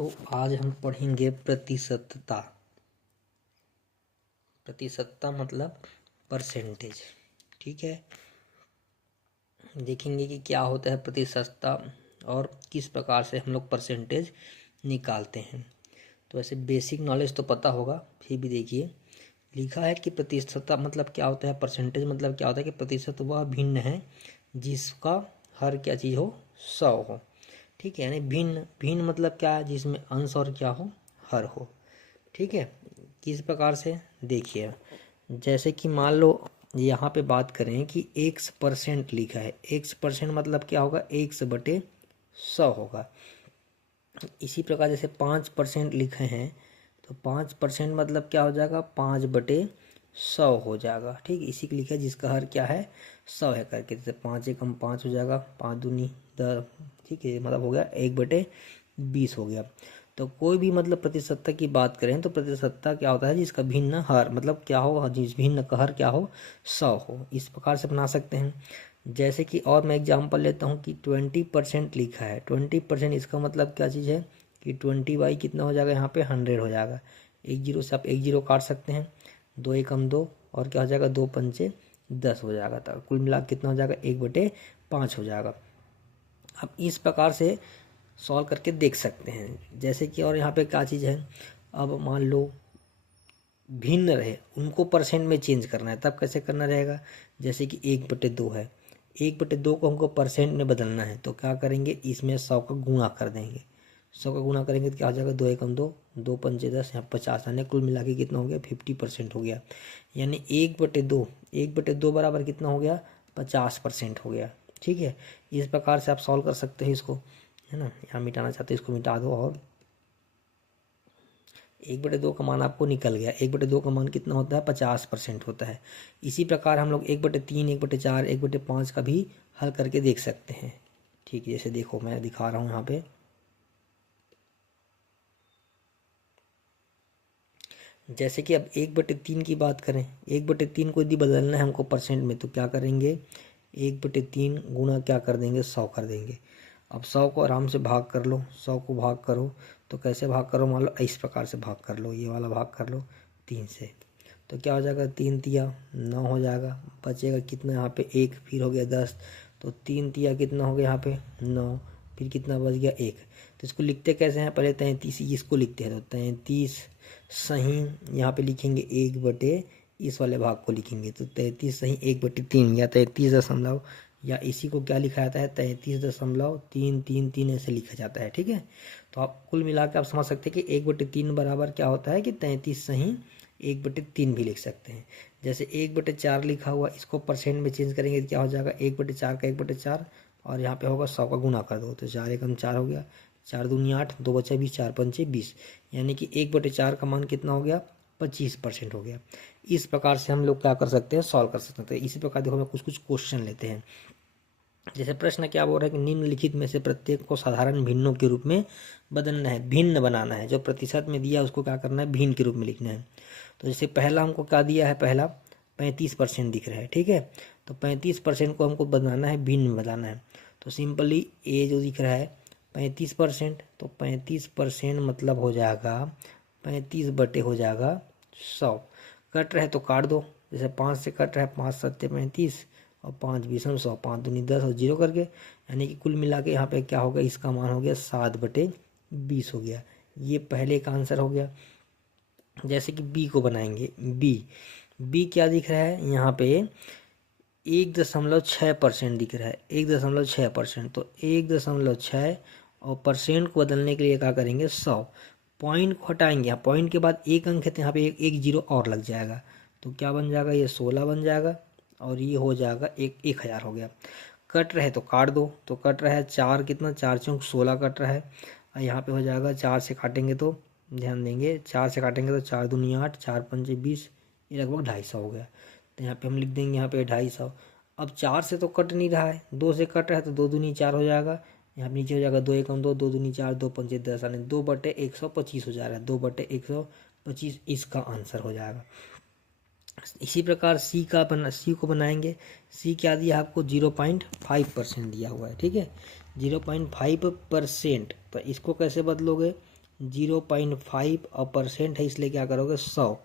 तो आज हम पढ़ेंगे प्रतिशतता। प्रतिशतता मतलब परसेंटेज। ठीक है, देखेंगे कि क्या होता है प्रतिशतता और किस प्रकार से हम लोग परसेंटेज निकालते हैं। तो ऐसे बेसिक नॉलेज तो पता होगा, फिर भी देखिए लिखा है कि प्रतिशतता मतलब क्या होता है, परसेंटेज मतलब क्या होता है कि प्रतिशत वह भिन्न है जिसका हर क्या चीज़ हो 100 हो। ठीक है, यानी भिन्न भिन्न मतलब क्या है, जिसमें अंश और क्या हो, हर हो। ठीक है, किस प्रकार से देखिए, जैसे कि मान लो यहाँ पे बात करें कि x% लिखा है। x% मतलब क्या होगा, 100/100 होगा। इसी प्रकार जैसे 5% लिखे हैं तो 5% मतलब क्या हो जाएगा, 5/100 हो जाएगा। ठीक, इसी के लिखा है जिसका हर क्या है 100 है करके। जैसे 5 एकम 5 हो जाएगा, 5 दूनी 10। ठीक है, मतलब हो गया 1/20 हो गया। तो कोई भी मतलब प्रतिशतता की बात करें तो प्रतिशतता क्या होता है, जिसका भिन्न हर मतलब क्या हो, जिस भिन्न का हर क्या हो 100 हो। इस प्रकार से बना सकते हैं। जैसे कि और मैं एग्जांपल लेता हूँ कि 20% लिखा है। 20% इसका मतलब क्या चीज़ है कि 20 कितना हो जाएगा, यहाँ पे 100 हो जाएगा। एक जीरो से आप एक जीरो काट सकते हैं, 2 एकम 2 और क्या हो जाएगा 2 पंचे 10 हो जाएगा। तो कुल मिला कितना हो जाएगा, 1/5 हो जाएगा। अब इस प्रकार से सॉल्व करके देख सकते हैं। जैसे कि और यहाँ पे क्या चीज़ है, अब मान लो भिन्न रहे, उनको परसेंट में चेंज करना है, तब कैसे करना रहेगा। जैसे कि 1/2 है, 1/2 को हमको परसेंट में बदलना है, तो क्या करेंगे, इसमें 100 का गुणा कर देंगे। 100 का गुणा करेंगे तो क्या हो जाएगा, 2 एकम 2, 2 पंचे 10, यहाँ 50, यानी कुल मिला के कितना हो गया, 50% हो गया। यानी 1/2 बराबर कितना हो गया, 50% हो गया। ठीक है, इस प्रकार से आप सॉल्व कर सकते हैं इसको, है ना। यहाँ मिटाना चाहते हैं इसको मिटा दो, और 1/2 का मान आपको निकल गया। 1/2 का मान कितना होता है, 50% होता है। इसी प्रकार हम लोग 1/3, 1/4, 1/5 का भी हल करके देख सकते हैं। ठीक है, जैसे देखो मैं दिखा रहा हूँ यहाँ पे। जैसे कि अब 1/3 की बात करें, 1/3 को यदि बदलना है हमको परसेंट में, तो क्या करेंगे, 1/3 गुणा क्या कर देंगे, 100 कर देंगे। अब 100 को आराम से भाग कर लो, 100 को भाग करो तो कैसे भाग करो, मान लो इस प्रकार से भाग कर लो, ये वाला भाग कर लो 3 से, तो क्या हो जाएगा, 3 तिया 9 हो जाएगा। बचेगा कितना यहाँ पे 1, फिर हो गया 10, तो 3 तिया कितना हो गया यहाँ पे 9, फिर कितना बच गया 1। तो इसको लिखते कैसे हैं, पहले 33 इसको लिखते हैं, तो 33 सही यहाँ पे लिखेंगे 1/, इस वाले भाग को लिखेंगे तो 33 सही 1/3 या 33 या इसी को क्या लिखा जाता है, 33.333 ऐसे लिखा जाता है। ठीक है, तो आप कुल मिला के आप समझ सकते हैं कि 1/3 बराबर क्या होता है कि 33 सही 1/3 भी लिख सकते हैं। जैसे 1/4 लिखा हुआ, इसको परसेंट में चेंज करेंगे तो क्या हो जाएगा, 1/4 का 1/4 और यहाँ पे होगा 100 का गुणा कर दो, तो 4 एकम 4 हो गया, 4 दूनी 8, 2 बचा 20, 4 पंचे 20, यानी कि 1/4 का मान कितना हो गया, 25% हो गया। इस प्रकार से हम लोग क्या कर सकते हैं, सॉल्व कर सकते हैं। इसी प्रकार देखो हम कुछ क्वेश्चन लेते हैं। जैसे प्रश्न क्या बोल रहा है कि निम्नलिखित में से प्रत्येक को साधारण भिन्नों के रूप में बदलना है, भिन्न बनाना है। जो प्रतिशत में दिया उसको क्या करना है, भिन्न के रूप में लिखना है। तो जैसे पहला हमको क्या दिया है, पहला 35% दिख रहा है। ठीक है, तो 35% को हमको बनाना है, भिन्न में बनाना है। तो सिंपली ए जो दिख रहा है 35%, तो 35% मतलब हो जाएगा 35 हो जाएगा 100। कट रहे तो काट दो, जैसे 5 से कट रहा है, 5 7 35 और 5 20 100, 5 दूनी 10 और 0 करके, यानी कि कुल मिला के यहाँ पे क्या होगा, इसका मान हो गया 7/20 हो गया। ये पहले का आंसर हो गया। जैसे कि बी को बनाएंगे, बी क्या दिख रहा है यहाँ पे 1.6% दिख रहा है, 1.6%, तो 1.6 और परसेंट को बदलने के लिए क्या करेंगे, 100 पॉइंट को हटाएंगे। यहाँ पॉइंट के बाद एक अंक है तो यहाँ पे एक जीरो और लग जाएगा, तो क्या बन जाएगा, ये 16 बन जाएगा और ये हो जाएगा 1000 हो गया। कट रहे तो काट दो, तो कट रहा है 4 कितना, 4 चौक 16 कट रहा है, और यहाँ पे हो जाएगा 4 से काटेंगे तो ध्यान देंगे, 4 से काटेंगे तो 4 दूनी 8, 4 पंचे 20, ये लगभग 250 हो गया। तो यहाँ पे हम लिख देंगे यहाँ पे 250। अब 4 से तो कट नहीं रहा है, 2 से कट रहा है, तो 2 दूनी 4 हो जाएगा, यहाँ नीचे हो जाएगा 2 एकम 2, 2 दूनी 4, 2 पंचे 10, यानी 2/125 हो जा रहा है, 2/125 इसका आंसर हो जाएगा। इसी प्रकार सी को बनाएंगे। सी क्या दिया आपको, 0.5% दिया हुआ है। ठीक है, 0.5%, तो इसको कैसे बदलोगे, 0.5 और परसेंट है इसलिए क्या करोगे 100।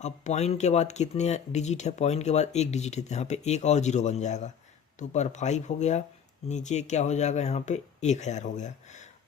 अब पॉइंट के बाद कितने डिजिट है, पॉइंट के बाद एक डिजिट है तो यहाँ पे एक और जीरो बन जाएगा, तो ऊपर 5 हो गया, नीचे क्या हो जाएगा यहाँ पे 1000 हो गया।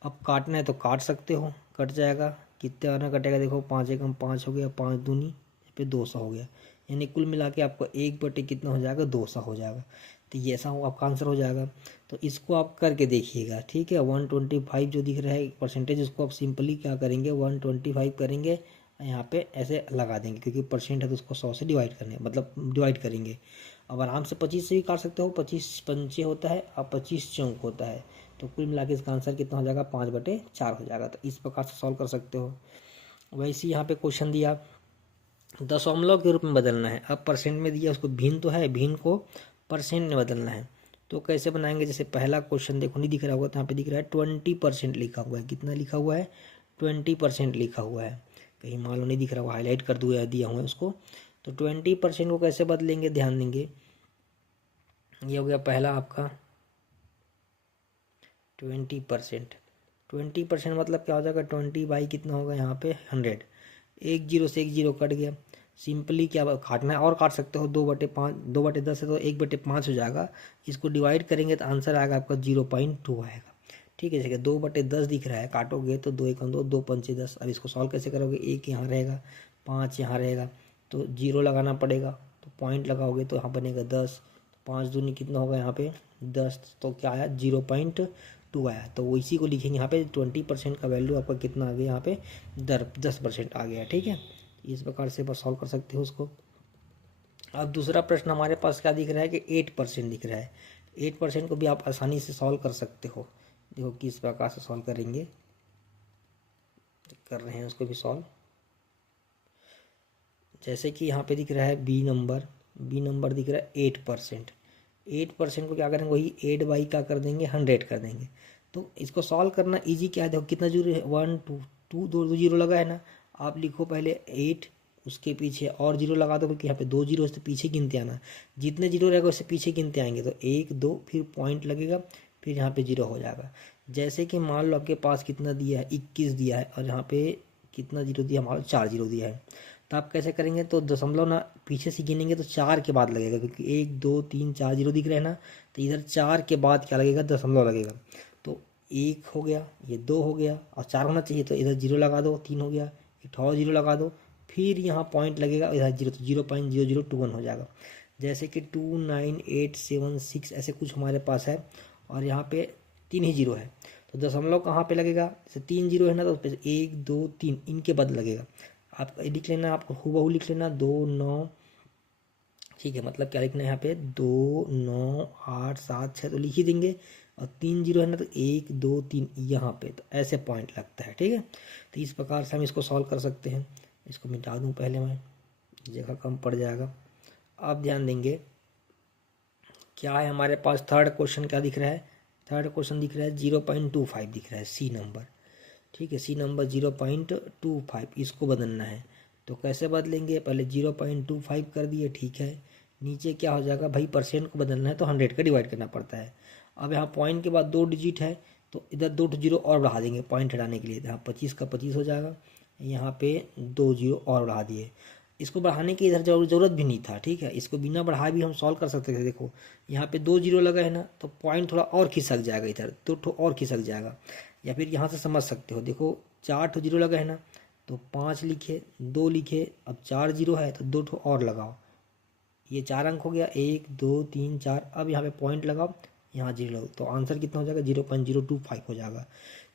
अब काटना है तो काट सकते हो, कट जाएगा, कितने आना कटेगा देखो, 5 एकम 5 हो गया, 5 दूनी यहाँ पे 200 हो गया, यानी कुल मिला के आपको 1/, कितना हो जाएगा 200 हो जाएगा। तो ये ऐसा आपका आंसर हो जाएगा। तो इसको आप करके देखिएगा, ठीक है। 125 जो दिख रहा है परसेंटेज, उसको आप सिंपली क्या करेंगे 125 करेंगे, यहाँ पे ऐसे लगा देंगे क्योंकि परसेंट है तो उसको 100 से डिवाइड करने मतलब डिवाइड करेंगे। अब आराम से 25 से भी काट सकते हो, 25 पंचे होता है और 25 चौक होता है, तो कुल मिला के इसका आंसर कितना हो जाएगा 5/4 हो जाएगा। तो इस प्रकार से सॉल्व कर सकते हो। वैसे यहाँ पे क्वेश्चन दिया दशमलव के रूप में बदलना है, अब परसेंट में दिया, उसको भिन्न तो है, भिन्न को परसेंट में बदलना है, तो कैसे बनाएंगे। जैसे पहला क्वेश्चन देखो, नहीं दिख रहा होगा तो यहाँ पे दिख रहा है 20% लिखा हुआ है, कितना लिखा हुआ है 20% लिखा हुआ है, कहीं मान लो नहीं दिख रहा हुआ हाईलाइट कर दिया हुआ है उसको। तो 20% को कैसे बदलेंगे, ध्यान देंगे। ये हो गया पहला आपका 20%। 20% मतलब क्या हो जाएगा 20 बाई कितना होगा यहाँ पे 100, एक जीरो से एक जीरो कट गया। सिंपली क्या काटना है और काट सकते हो, 2/5, 2/10 है तो 1/5 हो जाएगा। इसको डिवाइड करेंगे तो आंसर आएगा आपका 0.2 आएगा, ठीक है। जैसे 2/10 दिख रहा है, काटोगे तो 2 एकम 2, 2 पंचे 10। अब इसको सॉल्व कैसे करोगे, 1 यहाँ रहेगा, 5 यहाँ रहेगा, तो जीरो लगाना पड़ेगा, तो पॉइंट लगाओगे तो यहाँ बनेगा 10, 5 दूनी कितना होगा यहाँ पे 10, तो क्या आया 0.2 आया। तो इसी को लिखेंगे यहाँ पे 20% का वैल्यू आपका कितना आ गया यहाँ पे 10% आ गया, ठीक है। इस प्रकार से बस सॉल्व कर सकते हो उसको। अब दूसरा प्रश्न हमारे पास क्या दिख रहा है कि 8% दिख रहा है। 8% को भी आप आसानी से सॉल्व कर सकते हो, देखो किस प्रकार से सॉल्व करेंगे, कर रहे हैं उसको भी सॉल्व। जैसे कि यहाँ पे दिख रहा है बी नंबर दिख रहा है 8%। 8% को क्या करेंगे, वही 8 बाई क्या कर देंगे 100 कर देंगे। तो इसको सॉल्व करना इजी क्या है, देखो कितना जीरो है 1 2 2 जीरो लगा है ना, आप लिखो पहले 8, उसके पीछे और जीरो लगा दो क्योंकि यहाँ पे 2 जीरो से पीछे गिनते आना, जितने जीरो रहेगा उससे पीछे गिनते आएंगे, तो 1 2 फिर पॉइंट लगेगा, फिर यहाँ पे जीरो हो जाएगा। जैसे कि मान लो आपके पास कितना दिया है 21 दिया है और यहाँ पे कितना जीरो दिया, मान लो 4 जीरो दिया है, तो आप कैसे करेंगे, तो दशमलव ना पीछे से गिनेंगे तो 4 के बाद लगेगा क्योंकि 1 2 3 4 जीरो दिख रहे हैं ना, तो इधर 4 के बाद क्या लगेगा दशमलव लगेगा। तो 1 हो गया, ये 2 हो गया और 4 होना चाहिए, तो इधर जीरो लगा दो, 3 हो गया, एक और जीरो लगा दो, फिर यहाँ पॉइंट लगेगा, इधर जीरो, तो 0.0021 हो जाएगा। जैसे कि 29876 ऐसे कुछ हमारे पास है और यहाँ पे 3 ही जीरो है, तो दशमलव कहाँ पे लगेगा, जैसे 3 जीरो है ना, तो 1 2 3 इनके बाद लगेगा। आप लिख लेना, आपको हूबहू लिख लेना 2 9, ठीक है, मतलब क्या लिखना है यहाँ पे 2 9 8 7 6 तो लिख ही देंगे, और 3 जीरो है ना तो 1 2 3 यहाँ पे, तो ऐसे पॉइंट लगता है, ठीक है। तो इस प्रकार से हम इसको सॉल्व कर सकते हैं। इसको मिटा दूँ पहले मैं, जगह कम पड़ जाएगा। आप ध्यान देंगे क्या है हमारे पास, थर्ड क्वेश्चन क्या दिख रहा है, थर्ड क्वेश्चन दिख रहा है 0.25 दिख रहा है, सी नंबर, ठीक है, सी नंबर 0.25, इसको बदलना है। तो कैसे बदलेंगे, पहले 0.25 कर दिए, ठीक है, नीचे क्या हो जाएगा भाई परसेंट को बदलना है तो 100 का डिवाइड करना पड़ता है। अब यहाँ पॉइंट के बाद 2 डिजिट है तो इधर 2 जीरो और बढ़ा देंगे पॉइंट हटाने के लिए, यहाँ 25 का 25 हो जाएगा, यहाँ पे 2 जीरो और बढ़ा दिए। इसको बढ़ाने की इधर ज़रूरत भी नहीं था, ठीक है, इसको बिना बढ़ाए भी हम सॉल्व कर सकते थे। देखो यहाँ पे 2 जीरो लगा है ना, तो पॉइंट थोड़ा और खिसक जाएगा, इधर 2 और खिसक जाएगा, या फिर यहाँ से समझ सकते हो, देखो 4 जीरो लगा है ना, तो 5 लिखे 2 लिखे, अब 4 जीरो है तो 2 और लगाओ, ये 4 अंक हो गया, 1 2 3 4, अब यहाँ पे पॉइंट लगाओ, यहाँ जीरो, तो आंसर कितना हो जाएगा 0.025 हो जाएगा।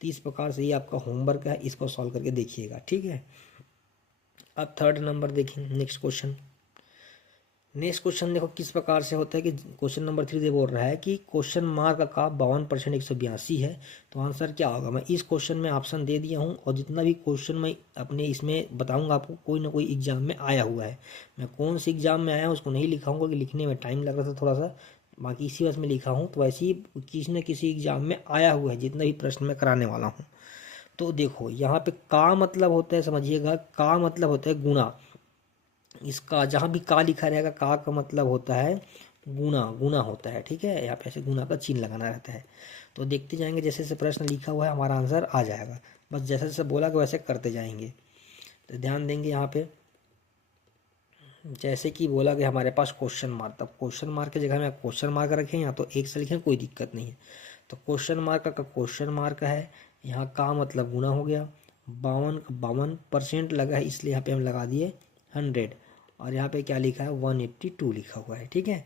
तो इस प्रकार से ये आपका होमवर्क है, इसको सॉल्व करके देखिएगा, ठीक है। अब थर्ड नंबर देखें, नेक्स्ट क्वेश्चन देखो किस प्रकार से होता है कि क्वेश्चन नंबर 3 बोल रहा है कि क्वेश्चन मार्क का 52% 182 है, तो आंसर क्या होगा। मैं इस क्वेश्चन में ऑप्शन दे दिया हूँ और जितना भी क्वेश्चन मैं अपने इसमें बताऊंगा आपको कोई ना कोई एग्जाम में आया हुआ है। मैं कौन से एग्जाम में आया हूँ उसको नहीं लिखाऊंगा कि लिखने में टाइम लग रहा था थोड़ा सा, बाकी इसी वजह में लिखा हूँ, तो वैसे ही किसी न किसी एग्जाम में आया हुआ है जितना भी प्रश्न मैं कराने वाला हूँ। तो देखो यहाँ पे का मतलब होता है, समझिएगा, का मतलब होता है गुणा, इसका जहाँ भी का लिखा रहेगा का मतलब होता है गुणा होता है, ठीक है, यहाँ पे ऐसे गुणा का चिन्ह लगाना रहता है। तो देखते जाएंगे जैसे जैसे प्रश्न लिखा हुआ है हमारा आंसर आ जाएगा। बस जैसे जैसे बोला कि वैसे करते जाएंगे। तो ध्यान देंगे यहाँ पे, जैसे कि बोला कि हमारे पास क्वेश्चन मार्क, तब क्वेश्चन मार्क की जगह में क्वेश्चन मार्क रखें या तो एक से लिखें, कोई दिक्कत नहीं है। तो क्वेश्चन मार्क का क्वेश्चन मार्क है, यहाँ का मतलब गुना हो गया, 52% लगा है इसलिए यहाँ पे हम लगा दिए 100, और यहाँ पे क्या लिखा है 182 लिखा हुआ है। ठीक है,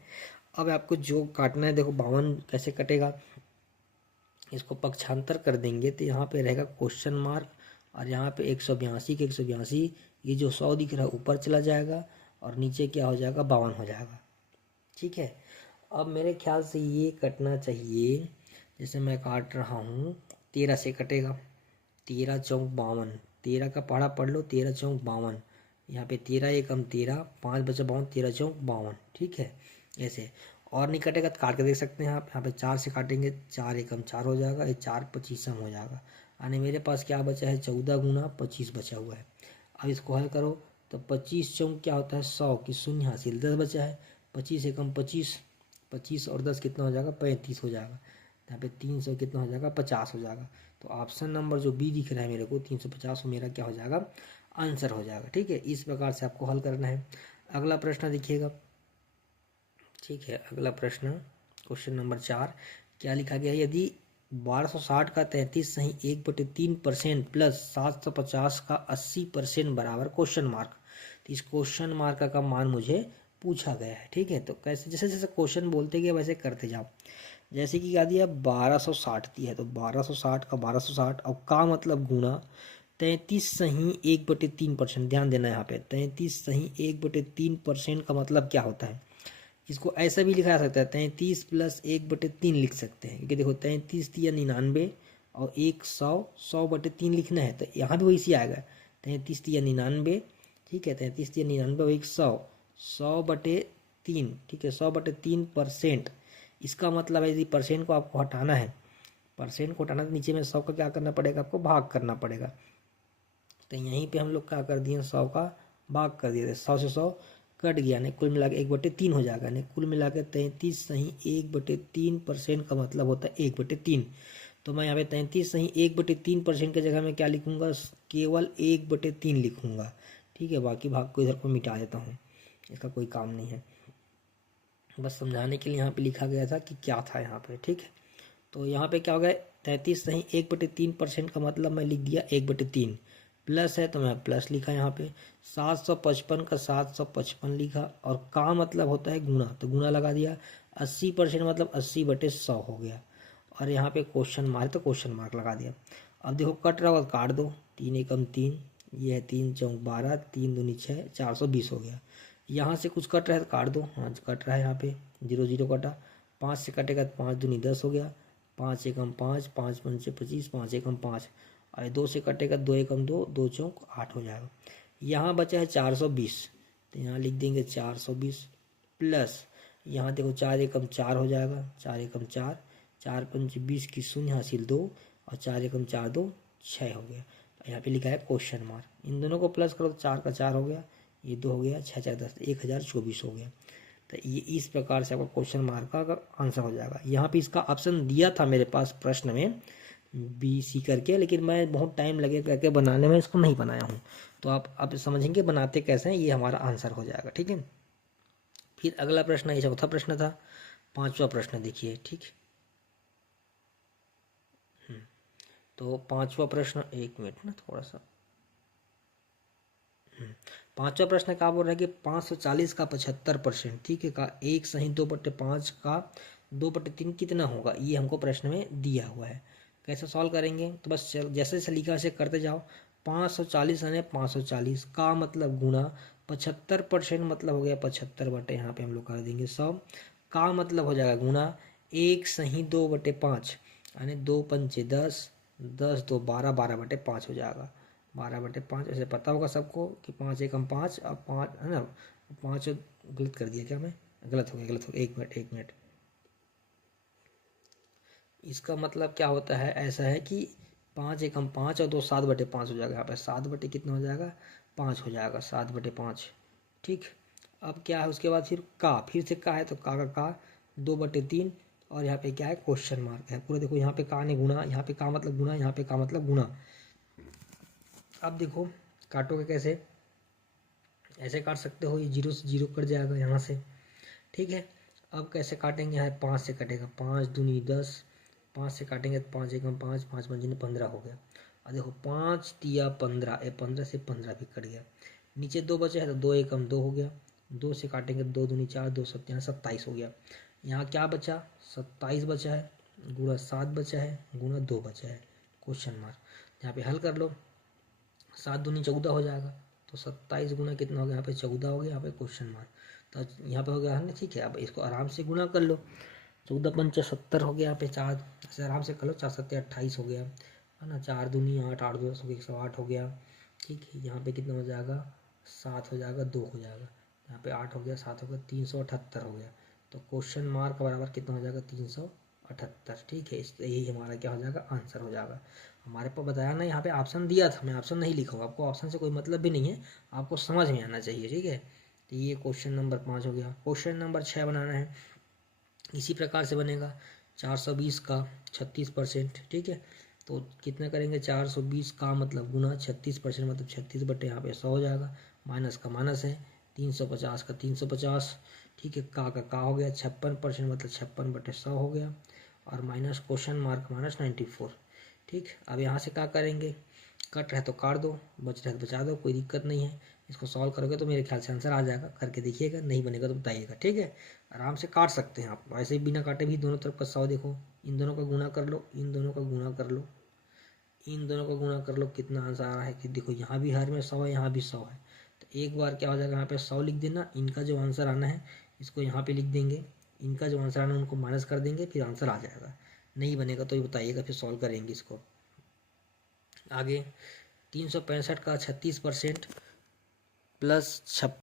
अब आपको जो काटना है, देखो 52 कैसे कटेगा, इसको पक्षांतर कर देंगे तो यहाँ पे रहेगा क्वेश्चन मार्क, और यहाँ पे 182 के 182, ये जो 100 दिख रहा है ऊपर चला जाएगा और नीचे क्या हो जाएगा 52 हो जाएगा। ठीक है, अब मेरे ख्याल से ये कटना चाहिए, जैसे मैं काट रहा हूँ 13 से कटेगा, 13 चौक 52, 13 का पहाड़ा पढ़ लो, 13 चौक 52, यहाँ पे 13 एकम 13, 5 बचा 52, 13 चौक 52। ठीक है, ऐसे और नहीं कटेगा तो काट के देख सकते हैं आप, यहाँ पे 4 से काटेंगे, 4 एकम 4 हो जाएगा, ये 4 25 हो जाएगा, यानी मेरे पास क्या बचा है 14 गुना 25 बचा हुआ है। अब इसको हल करो तो 25 चौक क्या होता है 100 की शून्य हासिल, 10 बचा है, 25 एकम 25, 25 और 10 कितना हो जाएगा 35 हो जाएगा, यहाँ पे 300 कितना हो जाएगा 50 हो जाएगा। तो ऑप्शन नंबर जो बी दिख रहा है मेरे को 350 मेरा क्या हो जाएगा आंसर हो जाएगा। ठीक है, इस प्रकार से आपको हल करना है। अगला प्रश्न देखिएगा। ठीक है, अगला प्रश्न क्वेश्चन नंबर 4, क्या लिखा गया है, यदि 1260 का 33 सही 1/3% प्लस 750 का 80% बराबर क्वेश्चन मार्क, तो इस क्वेश्चन मार्क का मान मुझे पूछा गया है। ठीक है, तो कैसे, जैसे जैसे क्वेश्चन बोलते गए वैसे करते जाओ। जैसे कि क्या दिया 1260 दी है, तो 1260 का 1260, अब का मतलब गुना 33 सही 1/3%, ध्यान देना यहाँ पे 33 सही 1/3% का मतलब क्या होता है, इसको ऐसा भी लिखा जा सकता है 33 प्लस 1/3 लिख सकते हैं, क्योंकि देखो 33 या 99 और 100, 100/3 लिखना है तो यहाँ भी वैसे आएगा 33 या 99। ठीक है, 33 या 99 और 100, 100/3। ठीक है, 100/3%, इसका मतलब है यदि परसेंट को आपको हटाना है, परसेंट को हटाना तो नीचे में 100 का क्या करना पड़ेगा, आपको भाग करना पड़ेगा। तो यहीं पे हम लोग क्या कर दिए 100 का भाग कर दिए, 100 से 100 कट गया, नहीं कुल मिला के 1/3 हो जाएगा, नहीं कुल मिला के 33 सही 1/3% का मतलब होता है 1/3। तो मैं यहाँ पे 33 सही 1/3% की जगह में क्या लिखूंगा, केवल 1/3 लिखूंगा। ठीक है, बाकी भाग को इधर को मिटा देता हूँ, इसका कोई काम नहीं है, बस समझाने के लिए यहाँ पे लिखा गया था कि क्या था यहाँ पे। ठीक है, तो यहाँ पे क्या हो गया 33 सही 1/3% का मतलब मैं लिख दिया 1/3, प्लस है तो मैं प्लस लिखा यहाँ पे, 755 का 755 लिखा, और का मतलब होता है गुना, तो गुना लगा दिया, 80% मतलब 80/100 हो गया, और यहाँ पे क्वेश्चन मार्क तो क्वेश्चन मार्क लगा दिया। अब देखो कट रहा होगा काट दो, 3 एकम 3, ये है 3 चौक 12, 3 दूनी 6, 420 हो गया। यहाँ से कुछ कट रहा है तो काट दो, हाँ कट रहा है यहाँ पे 0 0 कटा, 5 से कटेगा तो 5 दूनी 10 हो गया, 5 एकम 5, 5 पंचे 25, 5 एकम 5, और 2 से कटेगा 2 एकम 2, 2 चौक 8 हो जाएगा। यहाँ बचा है 420, तो यहाँ लिख देंगे 420 प्लस, यहाँ देखो 4 एकम 4 हो जाएगा, 4 एकम 4, 4 पंचे 20 की शून्य हासिल 2, और 4 एकम 4 2 6 हो गया। यहाँ पे लिखा है क्वेश्चन मार्क, इन दोनों को प्लस करो तो 4 का 4 हो गया, ये 2 हो गया, 6 4 10, 1024 हो गया। तो ये इस प्रकार से आपका क्वेश्चन मार्क का आंसर हो जाएगा। यहाँ पे इसका ऑप्शन दिया था मेरे पास प्रश्न में बी सी करके, लेकिन मैं बहुत टाइम लगे करके बनाने में, इसको नहीं बनाया हूँ, तो आप समझेंगे बनाते कैसे हैं, ये हमारा आंसर हो जाएगा। ठीक है, फिर अगला प्रश्न, ये चौथा प्रश्न था, पांचवा प्रश्न देखिए। ठीक, तो पांचवा प्रश्न, एक मिनट ना थोड़ा सा, पांचवा प्रश्न क्या बोल रहा है कि 540 का 75%, ठीक है, का 1 सही 2/5 का 2/3 कितना होगा, ये हमको प्रश्न में दिया हुआ है। कैसे सॉल्व करेंगे, तो बस जैसे जैसे लिखा वैसे करते जाओ। 540 यानी 540 का मतलब गुना 75% मतलब हो गया 75 बटे, यहाँ पे हम लोग कर देंगे 100, का मतलब हो जाएगा गुना 1 सही 2/5 यानी 2 पंचे 10, 10 2 12, 12/5 हो जाएगा, 12/5। ऐसे पता होगा सबको कि 5 एकम 5, अब 5 है ना, 5 गलत कर दिया क्या मैं, गलत हो गया, एक मिनट। इसका मतलब क्या होता है, ऐसा है कि 5 एकम 5 और 2 7/5 हो जाएगा, यहाँ पे 7 बटे कितना हो जाएगा 5 हो जाएगा, 7/5। ठीक, अब क्या है उसके बाद फिर का, फिर से का है तो का 2/3, और यहाँ पे क्या है क्वेश्चन मार्क है पूरा। देखो यहाँ पे का ने गुना, यहाँ पे का मतलब गुना, यहाँ पे का मतलब गुना, अब देखो काटोगे कैसे, ऐसे काट सकते हो, ये जीरो से जीरो कट जाएगा यहाँ से, ठीक है। अब कैसे काटेंगे, यहाँ 5 से कटेगा, 5 दूनी 10, 5 से काटेंगे तो 5 एकम 5, 5 पंजे 15 हो गया। और देखो 5 तिया 15, 15 से 15 भी कट गया, नीचे 2 बचे हैं तो 2 एकम 2 हो गया, 2 से काटेंगे 2 दूनी 4, 2 सत्या 27 हो गया। यहाँ क्या बचा, 27 बचा है, गुणा 7 बचा है, गुणा 2 बचा है, क्वेश्चन मार्क। यहाँ पे हल कर लो, 7 दूनी 14 हो जाएगा, तो 27 गुना कितना हो गया, यहाँ पे 14 हो गया, यहाँ पे क्वेश्चन मार्क। तो यहाँ पे हो गया है ना, ठीक है। अब इसको आराम से गुना कर लो, 14 पंचे 70 हो गया, यहाँ पे 4 ऐसे आराम से कर लो, 4 सत्ते 28 हो गया, है ना। 4 दूनी 8, 8 दो 108 हो गया, ठीक है। यहाँ पे कितना हो जाएगा, 7 हो जाएगा, 2 हो जाएगा, यहाँ पे 8 हो गया, 7 हो गया, 378 हो गया। तो क्वेश्चन मार्क बराबर कितना हो जाएगा, 378, ठीक है। इस यही हमारा क्या हो जाएगा, आंसर हो जाएगा। हमारे पास बताया ना, यहाँ पे ऑप्शन दिया था, मैं ऑप्शन नहीं लिखूँगा, आपको ऑप्शन से कोई मतलब भी नहीं है, आपको समझ में आना चाहिए, ठीक है। तो ये क्वेश्चन नंबर 5 हो गया। क्वेश्चन नंबर 6 बनाना है, इसी प्रकार से बनेगा, 420 का 36%, ठीक है। तो कितना करेंगे, 420 का मतलब गुना 36%, मतलब 36 बटे यहाँ पे 100 हो जाएगा, माइनस का माइनस है, 350 का 350, ठीक है। का हो गया, 56% मतलब 56 बटे 100 हो गया, और माइनस क्वेश्चन मार्क माइनस 94, ठीक। अब यहाँ से क्या करेंगे, कट रहे तो काट दो, बच रहे तो बचा दो, कोई दिक्कत नहीं है। इसको सॉल्व करोगे तो मेरे ख्याल से आंसर आ जाएगा, करके देखिएगा, नहीं बनेगा तो बताइएगा, ठीक है। आराम से काट सकते हैं आप, ऐसे ही बिना काटे भी दोनों तरफ का 100, देखो इन दोनों का गुणा कर लो, इन दोनों का गुणा कर लो, इन दोनों का गुणा कर लो, कितना आंसर आ रहा है कि देखो यहाँ भी हर में 100 है, यहाँ भी 100 है। तो एक बार क्या हो जाएगा, यहाँ पे 100 लिख देना, इनका जो आंसर आना है इसको यहाँ पे लिख देंगे, इनका जो आंसर आना है उनको माइनस कर देंगे, फिर आंसर आ जाएगा। नहीं बनेगा तो ये बताइएगा, फिर सॉल्व करेंगे इसको आगे। 365 का 36% प्लस